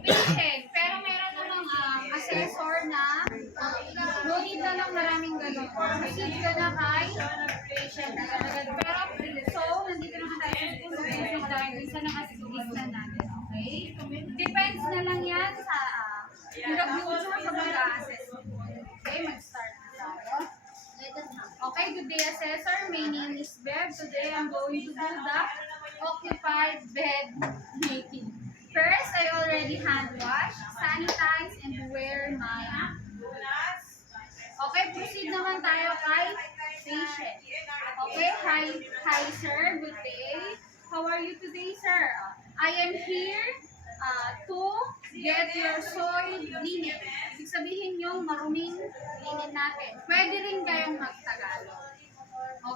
patient. Pero meron namang assessor na no need na lang maraming ganun. Proceed ka na kay patient. Pero, so, nandito naman tayo sa school. Proceed tayo dun sa nakasigilista natin. Okay? Depends na lang yan sa interview mo sa mag-assessment. Okay, mag-start na tayo. Okay, good day, assessor. My name is Bev. Today, I'm going to do the occupied bed making. First, I already hand wash, sanitize, and wear my gloves. Okay, proceed naman tayo kay patient. Okay, hi sir, good day. How are you today, sir? I am here to get your soiled linen. Ibig sabihin yung maruming linen natin. Pwede rin kayong magtagalog.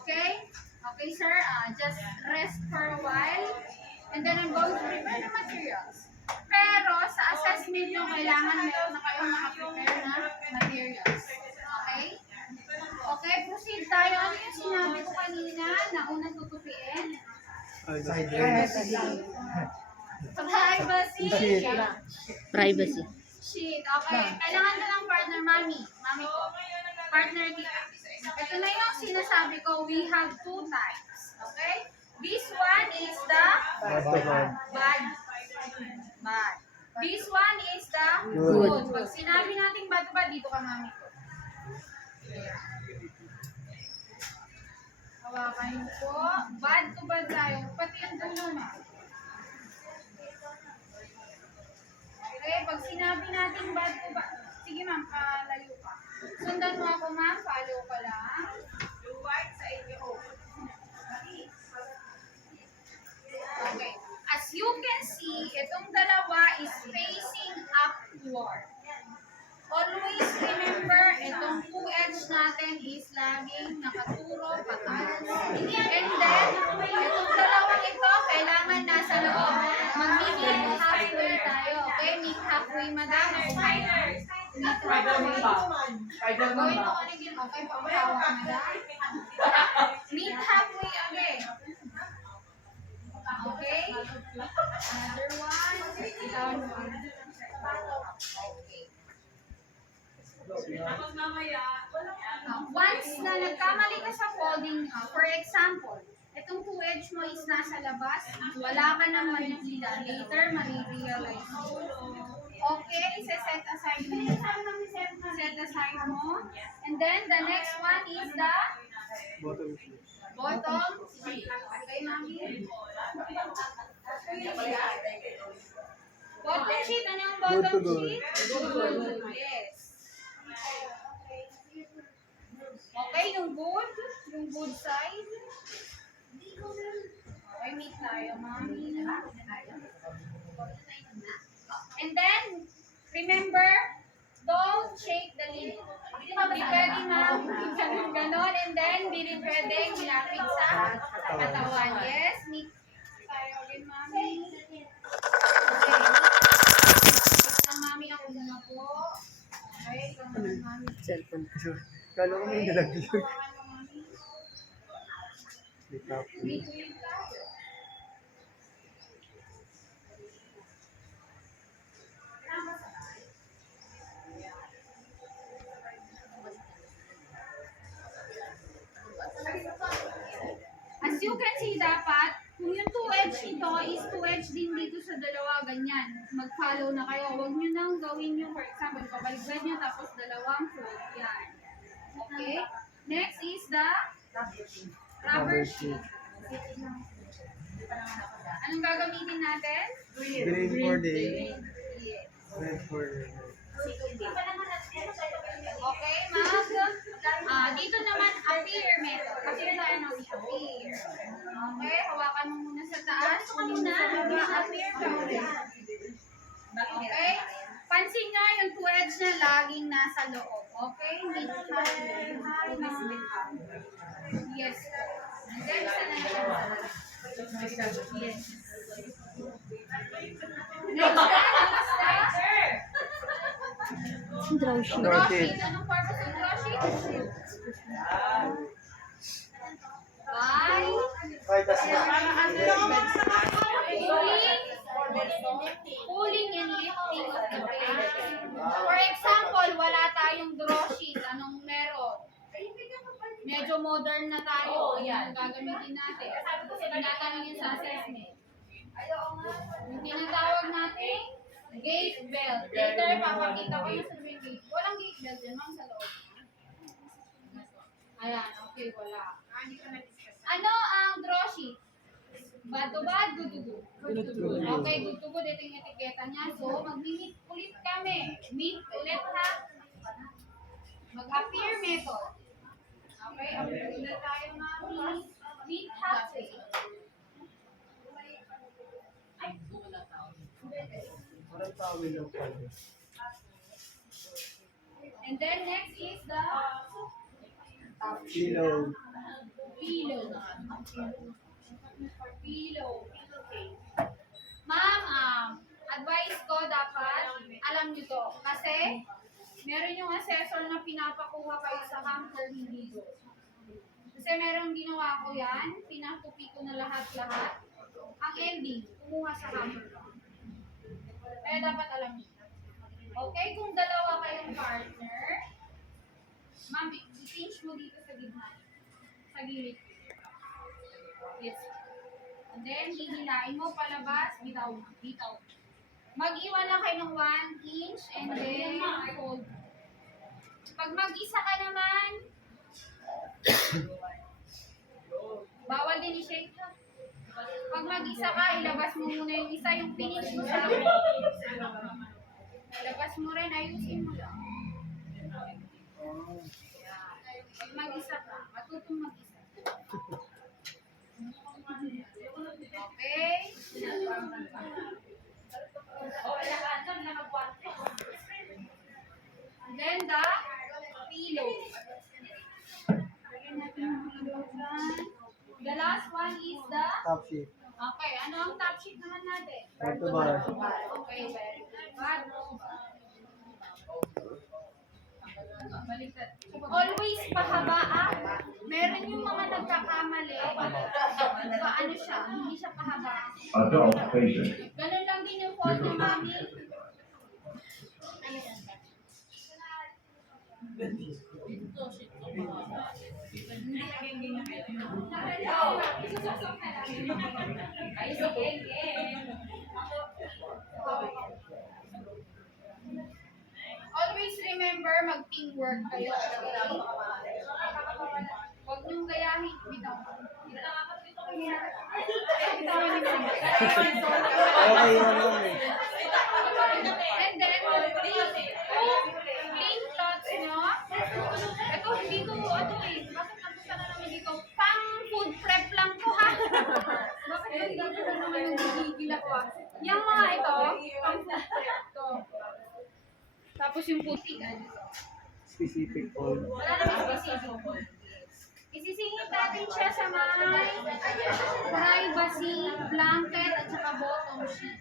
Okay? Okay, sir. Just rest for a while. And then I'm going to prepare the materials. Pero sa assessment nyo, kailangan meron na kayong nakaprepare na materials. Okay? Okay, proceed tayo. Ano yung sinabi ko kanina na unang tutupiin? Privacy. Privacy. Sheet. Okay. Kailangan na lang partner, mami. Mami ko. Partner kita. Ito na yung sinasabi ko. We have two types. Okay? This one is the bad. Bad. This one is the good. Pag sinabi natin bad, dito ka, mami ko. Hawakan ko. Bad to bad tayo. Pati ang dulo, ma'am. Okay, pag sinabi natin bad to bad, sige ma'am, palayo ka. Sundan mo ako ma'am, follow ka lang. Sa inyo. Okay, as you can see, itong dalawa is facing upward. Always remember, itong 2 edge natin is laging nakaturo pataas. And then, itong dalawang ito, kailangan nasa loob. Mag-meet halfway tayo. Okay, meet halfway, madam. Okay, meet halfway. Gawin mo ano yun. Okay, pagkawak, madam. Meet halfway again. Okay? Another one. Down one. Okay. Once na nagkamali ka sa folding, for example, itong 2 edge mo is nasa labas, wala ka nang manila. Later, marirealize mo. Okay, set aside mo. Set aside mo. And then, the next one is the bottom sheet. Okay, mami? Bottom sheet, ano yung bottom sheet? Good. Yes. Okay, yung good side. Okay, meet tayo, mami. And then, remember, don't shake the lid. Hindi pwede, ma'am. Ganon. And then, hindi pwede ilapit sa katawan. Yes, meet tayo again, mami. Okay. Mami, ako muna po. Okay, mami. Cellphone. Kala ko may nalagay. As you can see, dapat, kung yung 2 edge ito is 2 edge din dito sa dalawa, ganyan. Mag-follow na kayo. Huwag nyo nang gawin yung, for example, pabalik-balik nyo tapos dalawang fold. Yan. Okay? Next is the rubber sheet. Anong gagamitin natin? Green for day. Yes. Red for Okay, ma'am. Dito naman, appear method. Appear tayo ng appear. Okay, hawakan mo muna sa taas. Muna, appear ka muna. Okay? Pansin nga yung 2 edge na laging nasa loob. Okay? Yes. And then, isa na lang. Yes. Next, Draw sheet. Draw draw sheet. sheet. Anong purpose ng draw sheet? Bye. Ay, tas na. Pulling pulling and lifting of the patient. For example, wala tayong draw sheet. Anong meron? Medyo modern na tayo. Yan, gagamitin natin. Tinatanong yun sa assessment. Yung tinatawag natin, gate belt. Later, papakita ko yung sabihin gate. Walang gate belt yun, ma'am, sa loob. Ayan, okay, wala. Ano ang draw sheet? Bad to bad, good to good. Okay, good to good. Ito yung etiketa niya. So, mag-meet ulit kami. Meet ulit ha. Mag-appear method. Okay, appear ulit tayo mami. Meet halfway. Ay, wala tao. Parang tawin lang pala. And then next is the Pillow. pillow. Pillow. Ma'am, advice ko dapat alam nyo to. Kasi meron yung assessor na pinapakuha kayo sa hamper hindi do. Kasi meron ginawa ko yan, pinakupi ko na lahat-lahat. Ang ending, kumuha sa hamper. Kaya dapat alam nyo. Okay, kung dalawa kayong partner, ma'am, i-pinch mo dito sa gitna. Sa gilid. Yes. And then, hihilain mo palabas, bitaw. Mag-iwan lang kayo ng 1 inch and then fold. Pag mag-isa ka naman, bawal din i-shake ha. Pag mag-isa ka, ilabas mo muna yung isa, yung pinch mo sa loob. Ilabas mo rin, ayusin mo lang. Pag mag-isa ka, matutong mag-isa. Okay? Then the pillow. The last one is the... Top sheet. Okay, ano ang top sheet naman natin? Bad to bad. Okay, very good. Bad to bad. Baliktad. Always pahaba ah. Meron yung mga nagkakamali. Paano siya? Hindi siya pahaba. Adult patient. Ganun lang din yung fault ni mami. Always remember mag-teamwork kayo. Huwag niyong gayahin. Bitaw. Okay lang lang eh. And then, clean clothes nyo. Ito, hindi ko, ano eh, bakit napunta na naman dito? Pang food prep lang to ha. Bakit hindi ko na naman yung gigigil ako ah. Yung mga ito, pang food prep to. Tapos yung putik, ano? Specific point. Wala naman specific. Isisingit natin siya sa may privacy, blanket, at saka bottom sheet.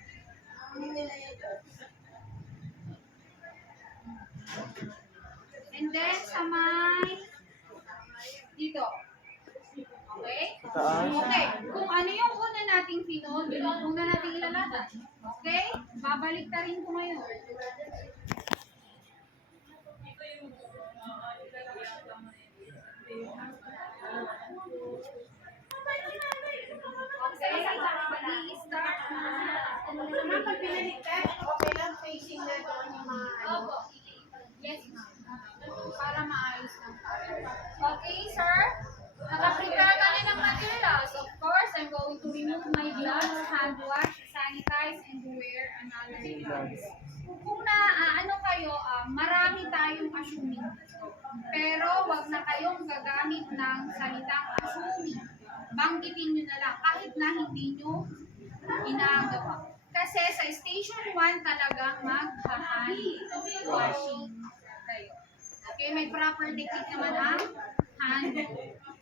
And then sa may dito. Okay? Taas. Okay. Kung ano yung una nating pinol, yun ang una nating ilalagay. Okay? Babalik ta rin ko ngayon. Okay, mag-i-start na. Pag pinaliktad, okay lang facing na doon yung mga Opo. Yes, ma'am. Para maayos lang tayo. Okay, sir? Naka-prepare ka rin ng materials. Of course, I'm going to remove my gloves, hand wash, sanitize, and wear another gloves. Kung ano kayo, marami tayong assuming. Pero wag na kayong gagamit ng salitang assuming. Banggitin nyo na lang kahit na hindi nyo ginagawa. Kasi sa station 1 talagang mag-hand washing kayo. Okay, may proper technique naman ang hand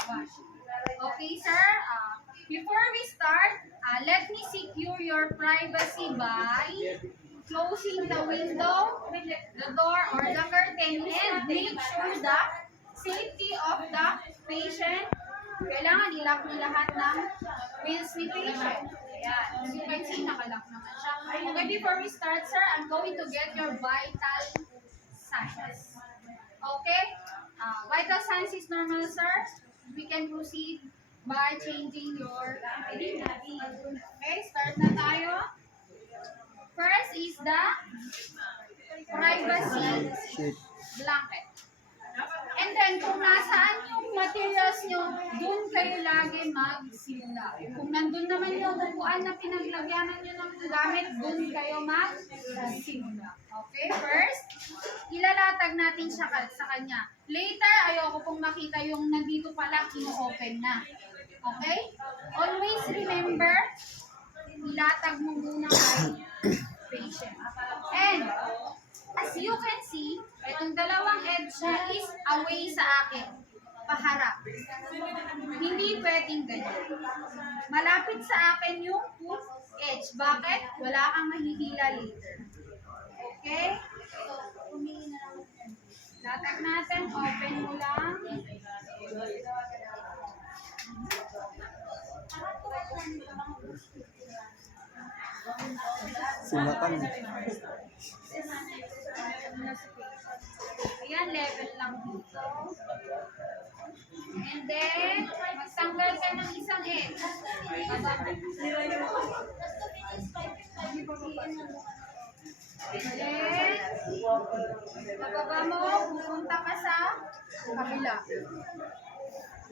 washing. Okay, sir? Before we start, let me secure your privacy by closing the window, the door, or the curtain, and make sure the safety of the patient. Kailangan ilak niyo lahat ng wheels ni patient. Ayan. As you can see, nakalock naman siya. Okay, before we start, sir, I'm going to get your vital signs. Okay? Vital signs is normal, sir. We can proceed by changing your activity. Okay, start na tayo. First is the privacy Shit. blanket. And then, kung nasaan yung materials nyo, dun kayo lagi magsimula. Kung nandun naman yung upuan na pinaglagyanan nyo ng gamit, dun kayo magsimula. Okay, first, ilalatag natin siya sa kanya. Later, ayoko pong makita yung nandito pala, ino-open na. Okay? Always remember, ilatag mo muna kay patient. And, as you can see, itong dalawang edge niya is away sa akin. Paharap. Hindi pwedeng ganyan. Malapit sa akin yung foot edge. Bakit? Wala kang mahihila later. Okay? So, tumingin na lang. Latag natin. Open mo lang. Sinakal. Ayan, level lang dito. And then, magtanggal ka ng isang edge. Then, pababa mo, pupunta ka sa kabila.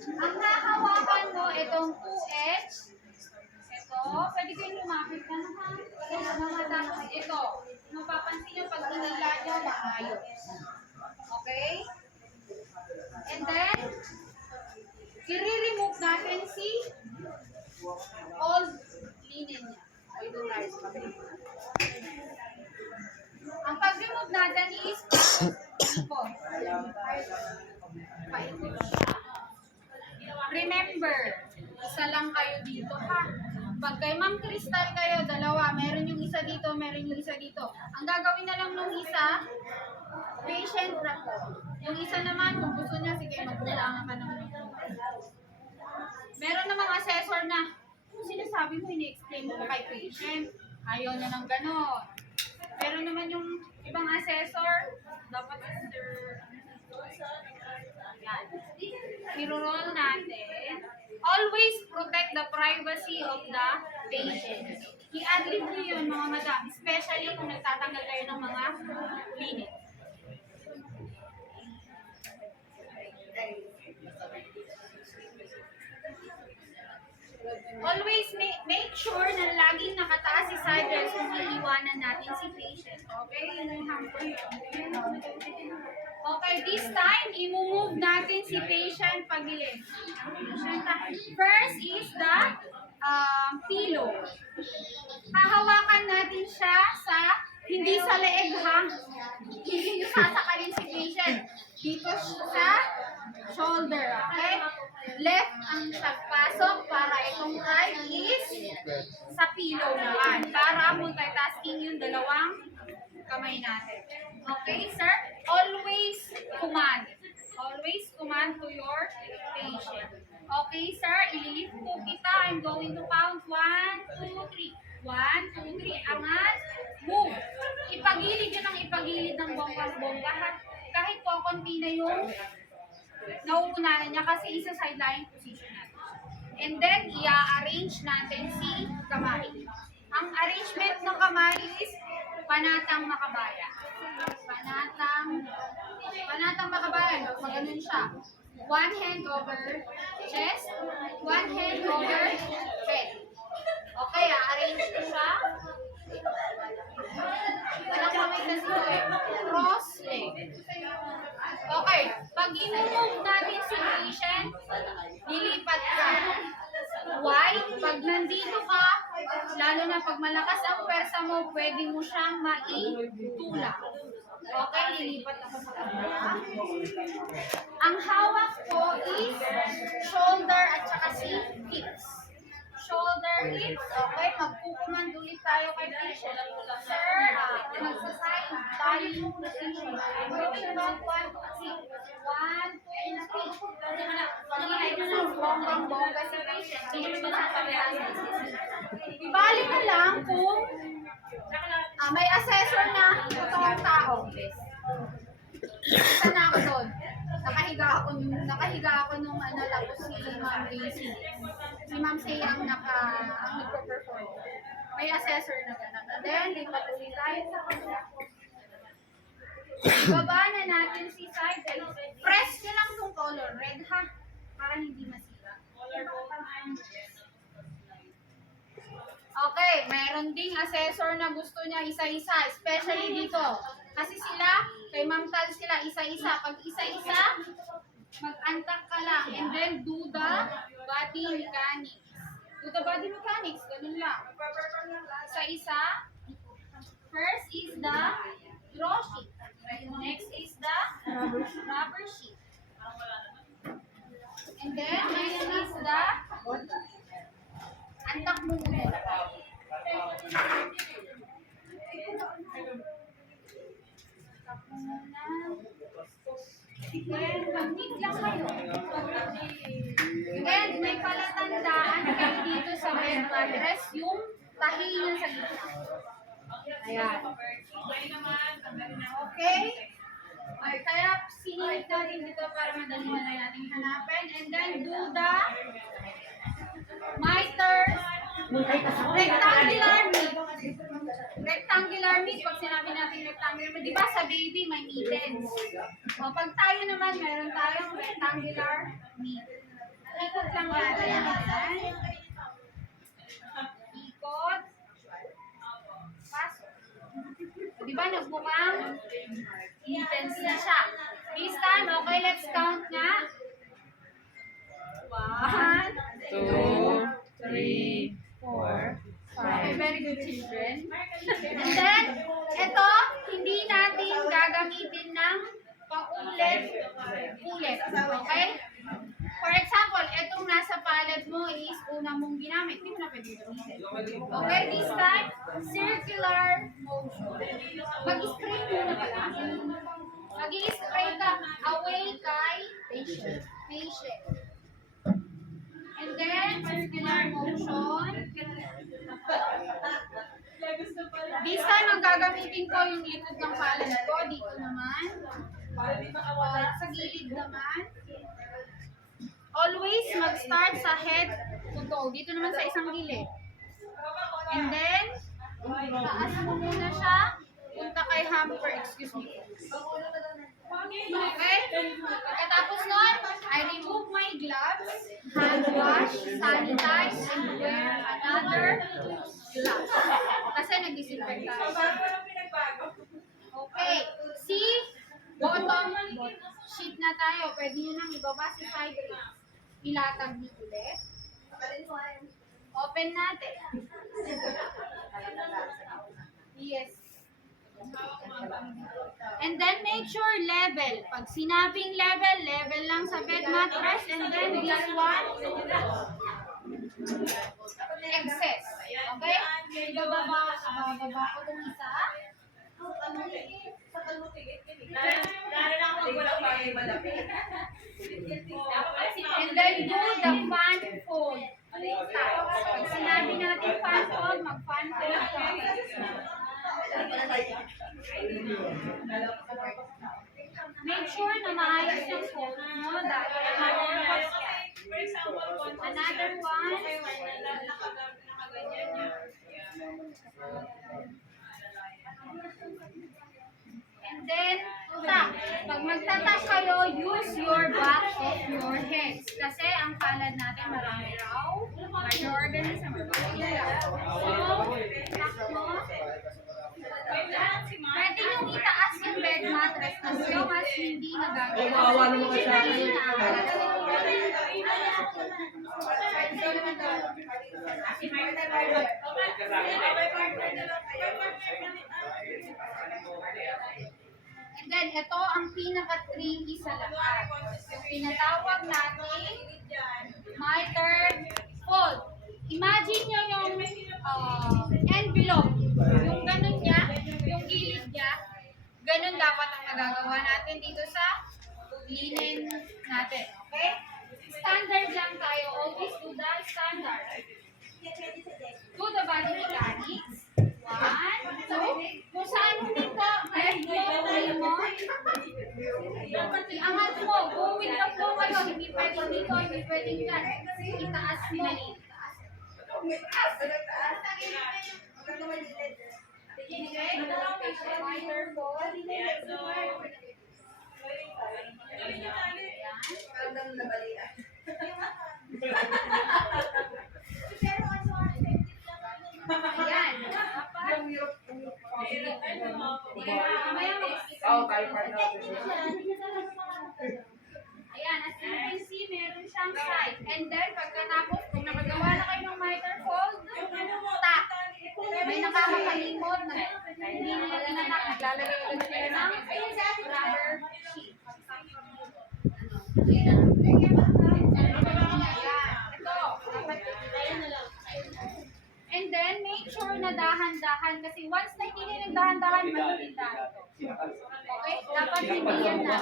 Ang hahawakan mo, itong 2 edge. Ito, pwede kayong lumapit ka na ha. Tapos ito, mapapansin nyo pag hinila nyo, maayos. Okay? And then, i-remove natin si old linen niya. O, ito tayo sa kabila. Ang pag-remove natin is ipon. Paikot siya. Remember, isa lang kayo dito ha. Pag kay Ma'am Crystal kayo, dalawa, meron yung isa dito, meron yung isa dito. Ang gagawin na lang nung isa, patient na po. Yung isa naman, kung gusto niya, sige, magkulangan ka ng meron namang assessor na, kung sinasabi mo, ini-explain mo kay patient, ayaw niya ng gano'n. Pero naman yung ibang assessor, dapat yan. I-roll natin. Always protect the privacy of the patient. I-adlib nyo yun, mga madam. Especially kung nagtatanggal kayo ng mga clinic. Always make sure na laging nakataas si sidewalls kung iiwanan natin si patient. Okay? Inuhang ko yun. Okay, this time, i-move natin si patient pagilid. First is the pillow. Hahawakan natin siya sa, hindi sa leeg ha. Hindi yung sasakalin si patient. Dito sa shoulder, okay? Left ang pagpasok para itong right is sa pillow naman. Para multitasking yung dalawang kamay natin. Okay, sir? Always command. Always command to your patient. Okay, sir? Ililift po kita. I'm going to count 1, 2, 3. 1, 2, 3. Angat. Move. Ipagilid yun ang ipagilid ng bonggang-bongga. Kahit po konti na yung nauunahan niya kasi isa sideline position natin. And then, i-arrange natin si kamay. Ang arrangement ng kamay is panatang makabaya. Panatang makabaya. Maganon siya. One hand over chest, one hand over head. Okay, arrange ko siya. Walang kamay na sila eh. Cross leg. Okay, pag i-move natin si patient, lilipat ka. Why? Pag nandito ka, lalo na pag malakas ang pwersa mo, pwede mo siyang maitulak. Okay, lilipat ako sa kabila. Ang hawak ko is shoulder at saka si hips. Shoulder, hips. Okay, magkukumand ulit tayo kay patient. Sir, magsasign lying position. Which about 1, 2, 3. Pag-ihay na ng bonggang-bongga si patient. Hindi naman masasabihan. Ibalik na lang kung may assessor na totoong tao. Isa na ako doon. Nakahiga ako nung tapos si Ma'am Daisy. Si Ma'am Say ang nagpo-perform. May assessor na gano'n. And then, patuloy tayo sa kanya. Baba na natin si side. Press nyo lang tong color. Red ha. Para hindi masira. Okay, mayroon ding assessor na gusto niya isa-isa. Especially dito. Kasi sila, kay Ma'am Tal sila isa-isa. Pag isa-isa, mag-antak ka lang. And then, do the body mechanics. Do the body mechanics. Ganun lang. Isa-isa. First is the draw sheet. Next is the rubber sheet. And then, next is the antak mo muna. Then, mag-meet lang kayo. Then, may palatandaan kayo dito sa bed mattress, yung tahi niya sa gitna. Ayan. Okay? Ay, kaya sinilip natin dito para madali na natin hanapin. And then, do the miter rectangular meat. Rectangular meat, pag sinabi natin rectangular meat, di ba sa baby may mittens? O, pag tayo naman, meron tayong rectangular meat. Ikot lang natin. Ikot. Pasok. O, di ba nagbukang mittens na siya. This time, okay, let's count nga. 1, 2, 3, 4, 5. Very good children. And then, ito, hindi natin gagamitin ng paulit-ulit. Okay? For example, itong nasa palette mo is una mong ginamit. Hindi mo na pwede gamitin. Okay? This time, circular motion. Mag-spray muna pala. Mag-i-spray ka away kay patient. And then, circular motion. This time, ang gagamitin ko yung likod ng palad ko. Dito naman. Sa gilid naman. Always mag-start sa head to toe. Dito naman sa isang gilid. And then, taas mo muna siya. Punta kay hamper. Excuse me. Okay? Pagkatapos nun, I remove my gloves, hand wash, sanitize, and wear another gloves. Kasi nag-disinfect tayo. Okay. See? Bottom sheet na tayo. Pwede nyo nang ibaba si side rails. Ilatag nyo ulit. Open natin. Yes. And then make sure level. Pag sinabing level, level lang sa bed mattress. And then this one, excess. Okay? Ibababa ko itong isa. And then do the fan fold. Pag sinabi natin fan fold, mag-fan fold ka. Make sure na maayos yung fold mo dahil another one. And then, pag magtatak kayo, use your back of your heads. Kasi ang palad natin marami raw. Microorganism. So, takmo. Pwede nyo itaas yung bed mattress as long as hindi nagagawa. And then, ito ang pinaka-tricky sa lahat. Yung pinatawag natin, miter fold. Imagine nyo yung envelope. Yung ganun niya, yung gilid niya, Ganun dapat ang nagagawa natin dito sa linen natin. Okay? Standard lang tayo. Always do the standard. Do the body mechanics. 1, 2. Kung saan huminto, left mo, right mo. Iangat mo. Go with the flow kayo. Hindi pwedeng dito, hindi pwedeng dyan. Itaas mo. Okay? Wonderful. Ayan. Ayan, as you can see, meron siyang side. And then, pagkatapos, kung nakagawa na kayo ng miter fold, tap. May nakakakalimot na hindi nila tinatak. Naglalagay ulit kayo ng rubber sheet. Ayan. Ito. And then, make sure na dahan-dahan. Kasi once na hindi nila dahan-dahan, malulinda. Okay? Dapat hindi yan na.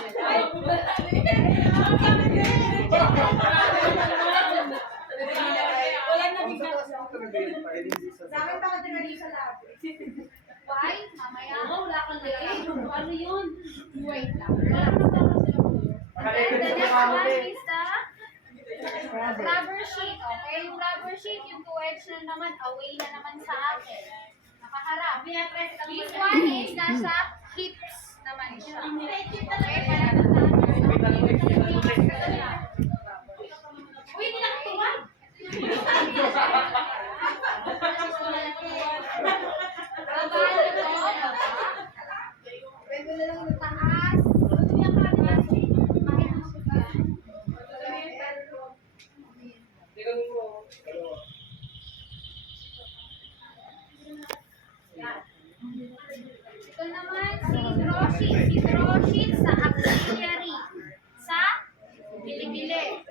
Why? Mamaya. Wala kang lagay. Ano yun? Wait lang. And the next one is the rubber sheet. Okay? Yung rubber sheet, yung 2 edge na naman, away na naman sa akin. Nakaharap. This one is nasa hips naman siya. Okay? Uy, hindi nakatuwag. Ito naman si Droshit sa auxiliary. Sa bili-bili.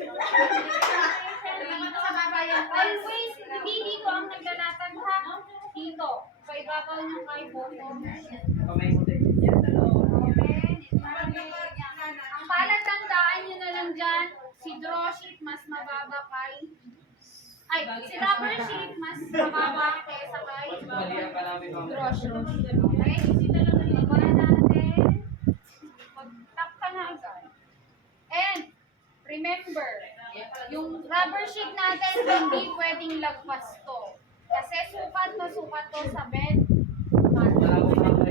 Sa babayan. Always, hindi dito ang naglalatag ha. Dito. Sa ibabaw ng kay Bobo. Ang palatandaan nyo na lang dyan, si Droshit mas mababa kay... Ay, si rubber sheet mas mababa kaysa kay Droshit. Okay? Baba natin. Mag-tap ka na agad. And, remember, yung rubber sheet natin, hindi pwedeng lagpas to. Kasi sukat na sukat to sa bed.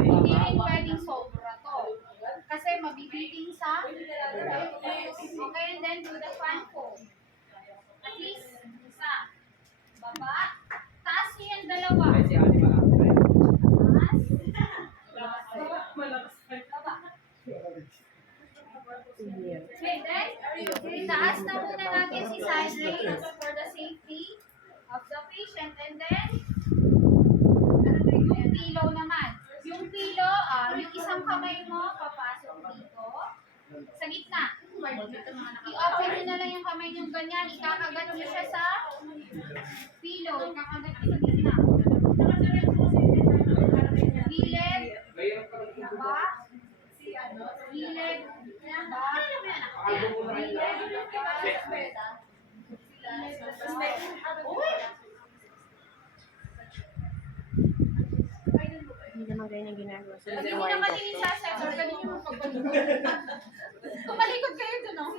Hindi rin pwedeng sobra to. Kasi mabibiting sa okay, and then do the fan fold. At least, isa. Baba. Taas nyo yung dalawa. Taas. Baba. Okay, then, itaas na muna natin si side rails for the safety of the patient. And then, yung pillow naman. Yung pillow, yung isang kamay mo, papasok dito. Sa gitna. I-open nyo na lang yung kamay nyo ganyan. Ikakagat nyo siya sa pillow. Ikakagat nyo sa gitna. Gilid. Baba. Gilid. Baba. Hindi naman ganyan ang ginagawa sa Pag hindi naman yung sa sensor, ganun yung pagpalikod. Tumalikod kayo doon, no?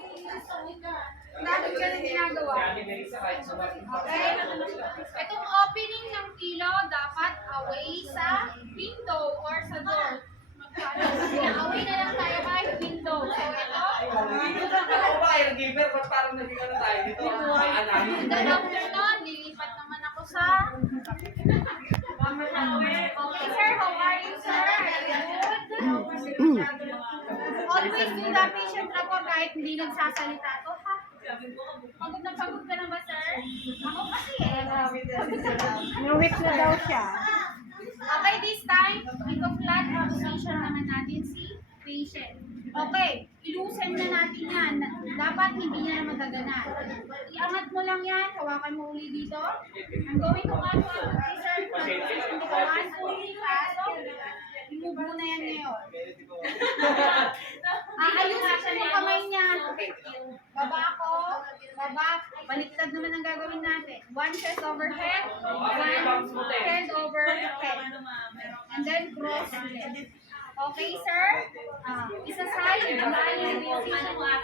Dapat ganun ginagawa. Okay? Itong opening ng pillow, dapat away sa window or sa door. Away na lang tayo kay window. So, ito. And then after nun, lilipat naman ako sa... Okay, sir. How are you, sir? Good. Always do the patient rapport kahit hindi nagsasalita to, ha? Pagod ka na ba, sir? Ako kasi eh. Inuwik na daw siya. Okay, this time, ito-flat position naman natin si patient. Okay, ilusan na natin yan. Dapat hindi niya na magaganan. Iangat mo lang yan, hawakan mo uli dito. I'm going to count 1, 2, 3, sir. One, two, three, pasok. Remove muna yan ngayon. Aayusin mo yung kamay niya. Baba ako. Baba. Baliktad naman ang gagawin natin. One chest over head. One head over head. And then cross ulit. Okay, sir? Isa-side. Layo yung ating one.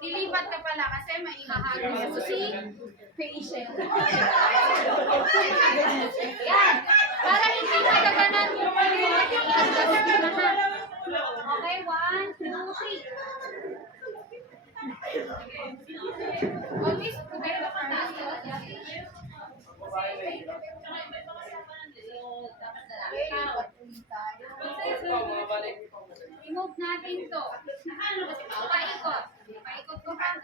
Lilipat ka pala kasi may ihahalo mo si patient. Yan. Para hindi magaganan yung okay, 1, 2, 3. Always prepare the I-move natin to. Paikot. Paikot ko pa.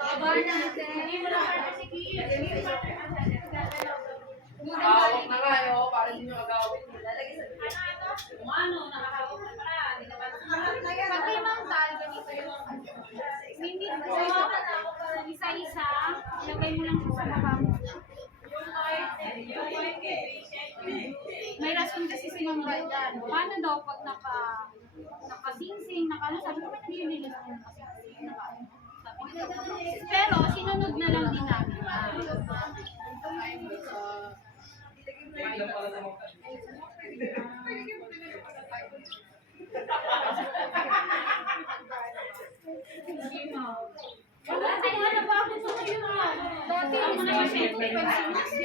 Baba natin. Hawak na nga yun, para hindi nyo magawin. Umano, nakahawak na pala. Pag kayo mental, ganito yung minute mo, isa-isa, ilagay mo lang sa baba mo. May rason kasi silang ganyan. Paano daw pag nakasingsing, sabi ko ba naglilinis ako nakasingsing, pero sinunod na lang din namin. Ay, ano ba ako sa kayo mo? Dati ako na kasi ito, nakita ko kasi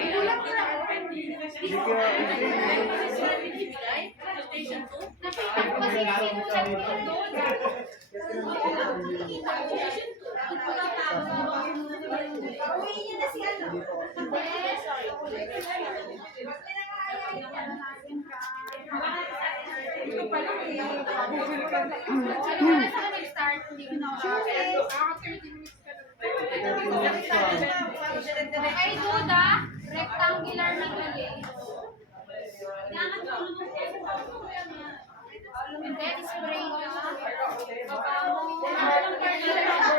sinulat ko doon. Okay, Duda, rectangular na gulay. And then spray ka. Baba mo. Dalawa na lang yung lalaki,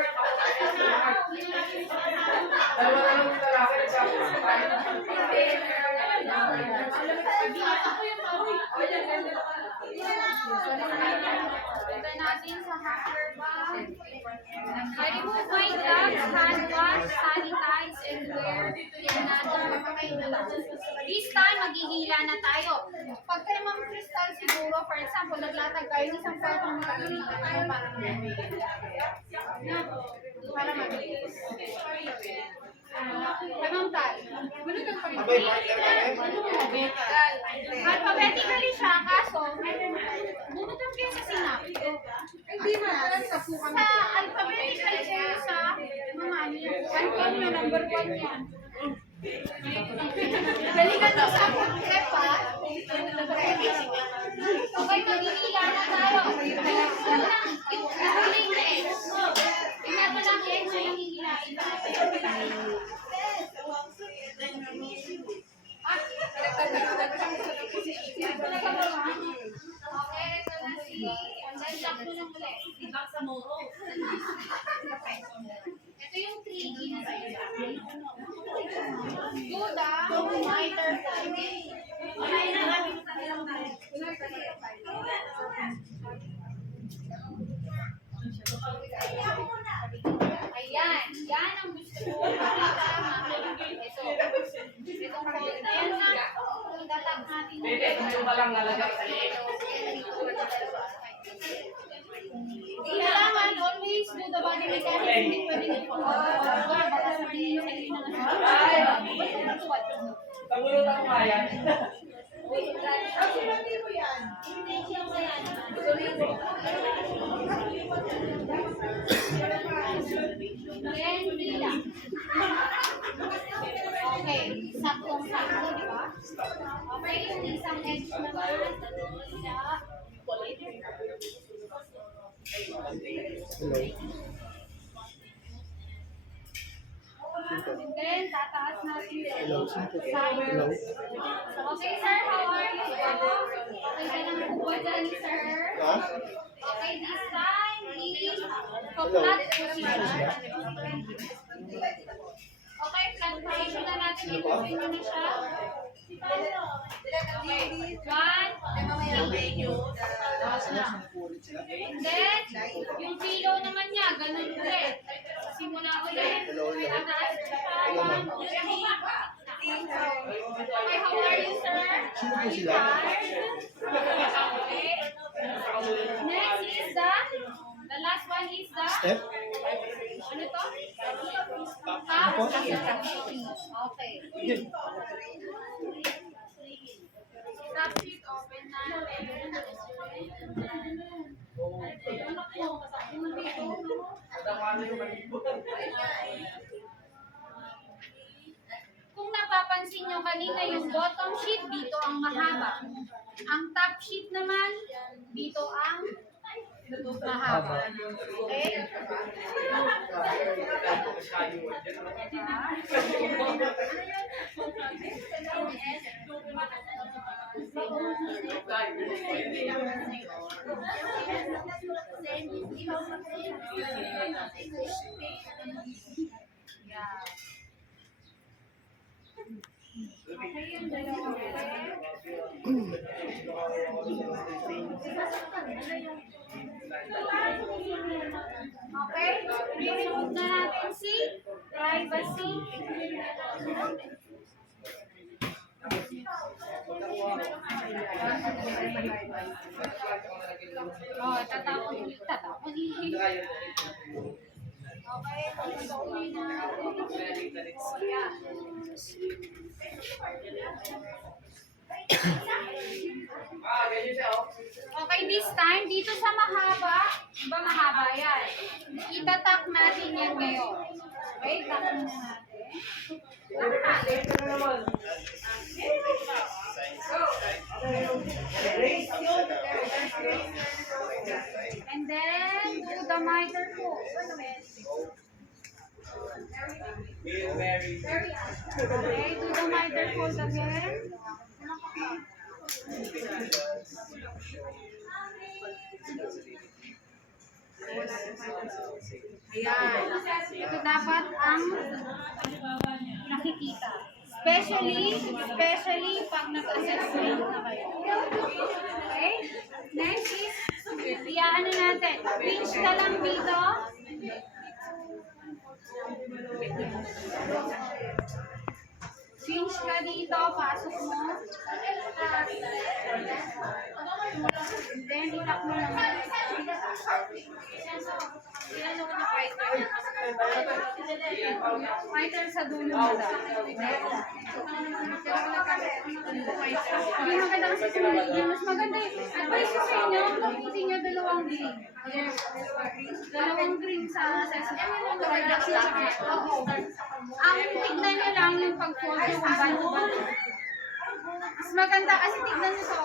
Ito natin sa hanger bag. I remove my gloves, hand wash, sanitize, and wear this time, maghihila na tayo. Pag kayo mga crystal siguro, for example, naglatag kayo ng isang kwartong maghihila tayo para mabilis. Pamangtal. Alphabetically siya, kaso, bumutang kayo sa sinap. Hindi na, sa alphabetical kayo sa mga ano yan. Ano yung number 1 yan? Balikan mo sa akong prep, ha? Okay, maghihila na tayo. Yung huling na X. Tingnan mo lang X, yung hihilain. Okay, ito na si... And then, lock mo lang ulit. Ibak sa moro. Ito yung 3D na sa'yo. Duda, my turn. Ayan, yan ang gusto ko. Ito. Itong code na yan na. Itatap natin. Pwede, ito ka lang nalagay sa liit. Kailangan always do the body mechanics. Hindi pwede nito. Baka sabihin nyo kayo na Tagulot ako kaya. Okay, saktong-sakto, di ba? Okay, yung isang edge naman. And then, tataas natin yung Hello. Hello. Okay, sir, how are you? Okay ka lang po ba dyan, sir? Okay, this time is flat position. Okay, flat position na natin. Ilagay nyo na siya. Okay, one. Then, yung pillow naman niya, ganun ulit. Simula ulit. Tataas siya. One, two, three. Okay, how are you, sir? Are you tired? Okay. Next is the last one is the Step. ano to? Top. Okay. Top sheet open natin. Kung napapansin nyo kanina, yung bottom sheet, dito ang mahaba. Ang top sheet naman, dito ang mahaba. Okay? Yeah. Okay, yung dalawa. Okay, resume na natin si privacy. Oh, tatapon ulit. Okay, pag-uwi na. Yeah. Okay, this time, dito sa mahaba, iba mahaba yan. Itatak natin yan ngayon. Okay, tak na natin. And then, do the miter fold. Okay, do the miter fold again. Ayan. Ito dapat ang nakikita. Especially pag nag-assessment na kayo. Okay? Next is, ano natin. Pinch ka lang dito. Pinch ka dito, pasok mo. Then, ilak mo naman. Fighter sa dulo mo daw. Hindi maganda kasi sumali. Mas maganda eh. Advice ko sa inyo, pagputin nyo dalawang green. Dalawang green sa assessment. Ang tignan nyo lang yung pag-fold nyo kung balo-balo. Mas maganda kasi tignan nyo sa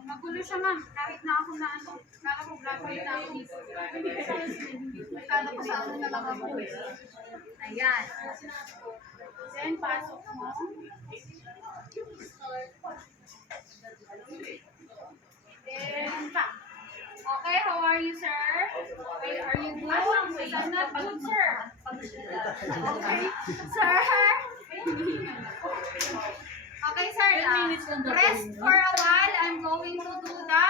magulo siya, ma'am. Kahit na ako na ano, nakapag-graduate na ako dito. Magkala ko sa ako na lang ako. Ayan. Then, pasok mo. Then, pa. Okay, how are you, sir? Okay, are you good? I'm not good, sir. Okay, sir. Okay, sir. Rest for a while. I'm going to do the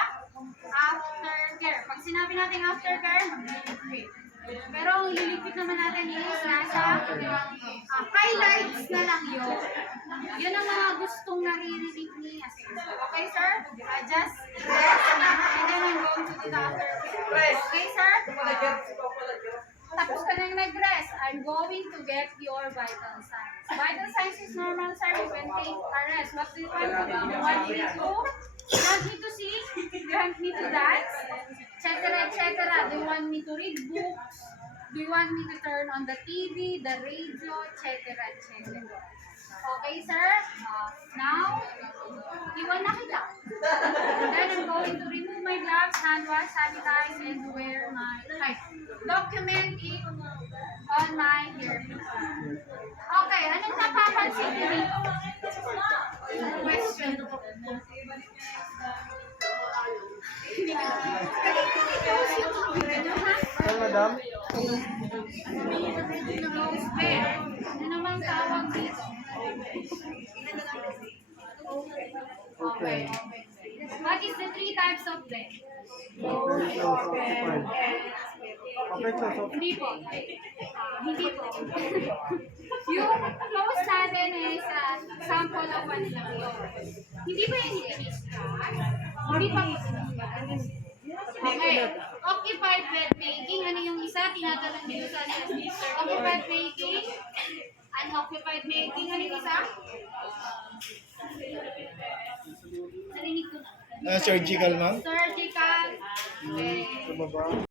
aftercare. Pag sinabi natin aftercare, mag-liquid. Pero ang lilipit naman natin is nasa highlights na lang yun. Yun ang mga gustong naririnig ni Assessor. Okay, sir? Just rest. And then I'm going to do the aftercare. Okay, sir? Tapos ka nang nag-rest, I'm going to get your vital signs. Vital signs is normal, sir. You can take a rest. What do you want to do? You want me to? You want me to sing? You want me to dance? Etc. Do you want me to read books? Do you want me to turn on the TV, the radio, etc. Okay, sir? Now, iwan na kita. Then I'm going to remove my gloves, hand wash, sanitize, and wear my, document it on my earpiece. Okay, anong napapansin niyo dito? Question. Sir, madam? Nose pen. Ano namang tawag dito? Okay. What is the three types of bed? Open, close, occupied. Open, close, occupied. Hindi po. Hindi po. Yung close natin is sample of ano lang yun. Hindi ba yung i-discuss? Hindi pa po. Okay. Occupied bed making. Ano yung isa? Tinatanong dito sa occupied making. Unoccupied making. Ano yung isa? Narinig ko na. Surgical, ma'am? Surgical. Okay. Sa baba.